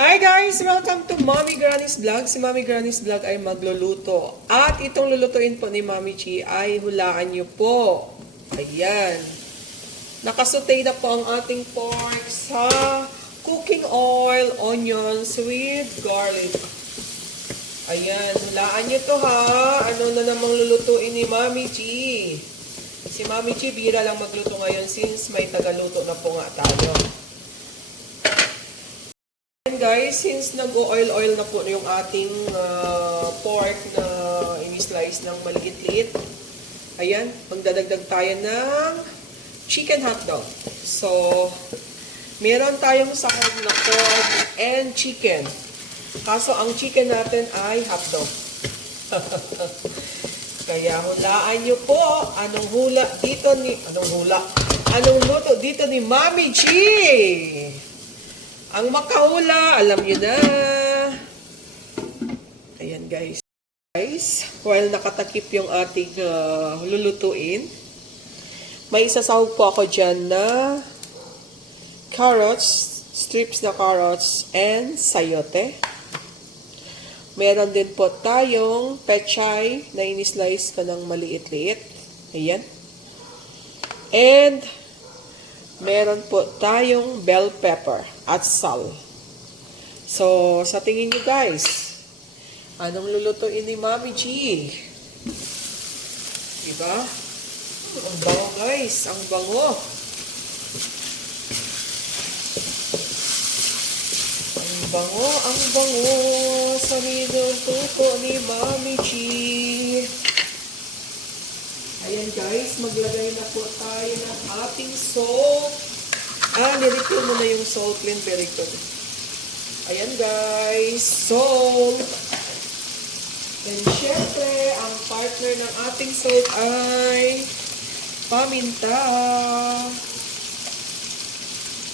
Hi guys! Welcome to Mommy Granny's Vlog. Si Mommy Granny's Vlog ay magluluto. At itong lulutuin po ni Mommy Chi ay hulaan niyo po. Ayan. Nakasutay na po ang ating pork sa cooking oil, onions with garlic. Ayan. Hulaan niyo to ha. Ano na namang lulutuin ni Mommy Chi? Si Mommy Chi bira lang magluto ngayon since may tagaluto na po nga tayo. Guys, since nag-oil-oil na po yung ating pork na ini-slice ng maliit-liit, ayan, magdadagdag tayo ng chicken hotdog. So, meron tayong sahog na pork and chicken. Kaso, ang chicken natin ay hotdog. Kaya hulaan nyo po anong luto dito ni Mommy Chi. Ang makahula, alam nyo na. Ayan guys. While nakatakip yung ating lulutuin, may isasahog po ako dyan na carrots, strips na carrots, and sayote. Meron din po tayong pechay na ini-slice ko ng maliit-liit. Ayan. And meron po tayong bell pepper at salt. So, sa tingin nyo guys, anong lulutuin ni Mommy Chi? Diba? Ang bango guys, ang bango. Ang bango sa niluto ni Mommy Chi. Ayan guys, maglagay na po tayo ng ating salt. Nirefill mo na yung salt, Lynn. Very good. Ayan guys, salt. And syempre, ang partner ng ating salt ay paminta.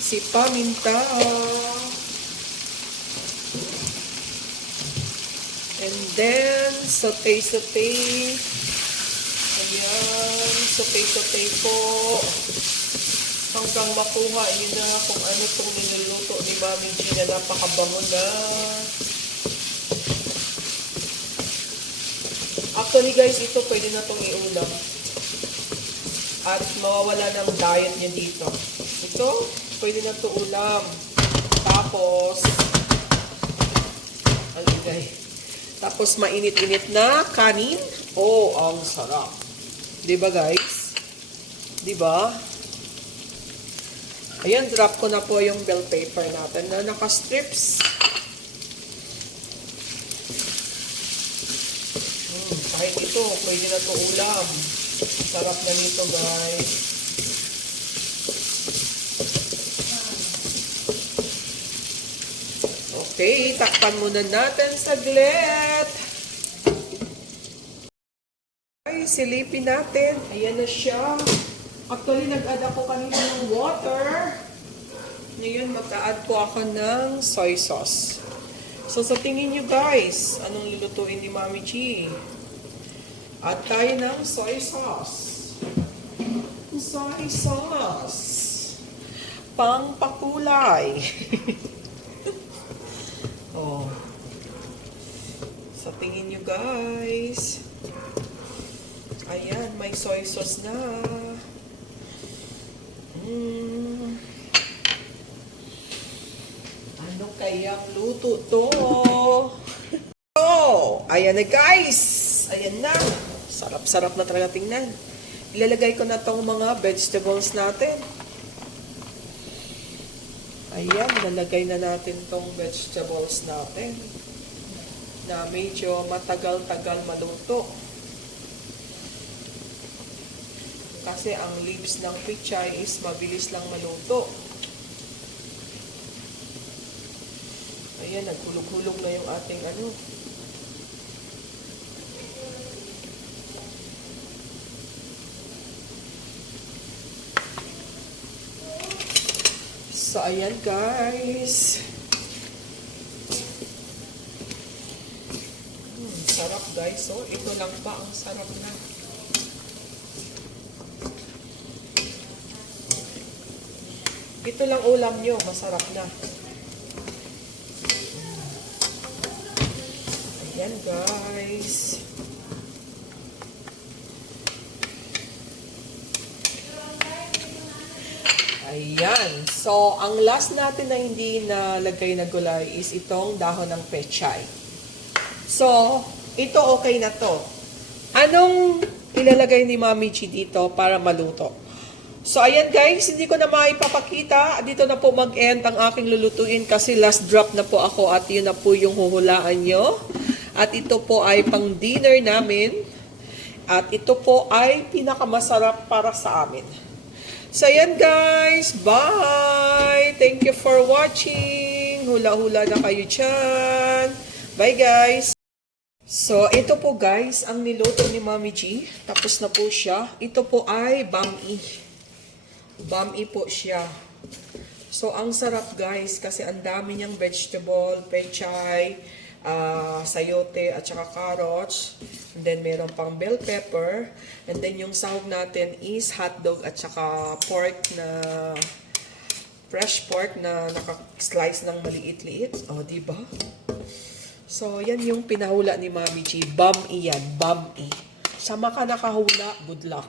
Si paminta. And then, saute-saute. Ayan, saute-saute po. Hanggang makuha nyo na kung ano itong niluluto ni Mommy Chi na napakabango na. Actually guys, ito pwede na itong iulam. At mawawala ng diet niya dito. Ito, pwede na ito ulam. Tapos, tapos mainit-init na kanin. Oh, ang sarap. Diba guys? Diba? Ayan, drop ko na po yung bell pepper natin na naka-strips. Kahit ito, pwede na ito ulam. Sarap na nito guys. Okay, takpan muna natin saglit. Silipin natin. Ayan na siya. Actually, nag-add ako kanina ng water. Ngayon, mag-add po ako ng soy sauce. So, sa tingin nyo guys, anong lulutuin ni Mommy Chi? Add tayo ng soy sauce. Soy sauce. Pangpakulay. Oh. Sa tingin nyo guys. Ayan, may soy sauce na. Ano kayang luto to? Oh, ayan na guys. Ayan na. Sarap-sarap na talaga tingnan. Ilalagay ko na tong mga vegetables natin. Ayan, nalagay na natin tong vegetables natin. Na medyo matagal-tagal maluto. Kasi ang leaves ng pechay is mabilis lang maluto. Ayan, nagkulog-hulog na yung ating ano. So, ayan guys. Sarap guys. So, ito lang pa ang sarap na. Ito lang ulam nyo, masarap na. guys. Ayan. So, ang last natin na hindi nalagay na gulay is itong dahon ng pechay. So, ito okay na to. Anong ilalagay ni Mami Chi dito para maluto? So, ayan guys, hindi ko na maipapakita. Dito na po mag-end ang aking lulutuin kasi last drop na po ako at yun na po yung huhulaan nyo. At ito po ay pang dinner namin. At ito po ay pinakamasarap para sa amin. So, ayan guys. Bye! Thank you for watching. Hula-hula na kayo dyan. Bye guys! So, ito po guys, ang niluto ni Mami G. Tapos na po siya. Ito po ay bami. Bami po siya. So, ang sarap guys kasi ang dami niyang vegetable, pechay, sayote at saka carrots. And then meron pang bell pepper. And then yung sahog natin is hotdog at saka pork na fresh pork na naka-slice ng maliit-liit. Oh, di ba? So, yan yung pinahula ni Mami Chi. Bami yan. Bami. Sama ka nakahula. Good luck.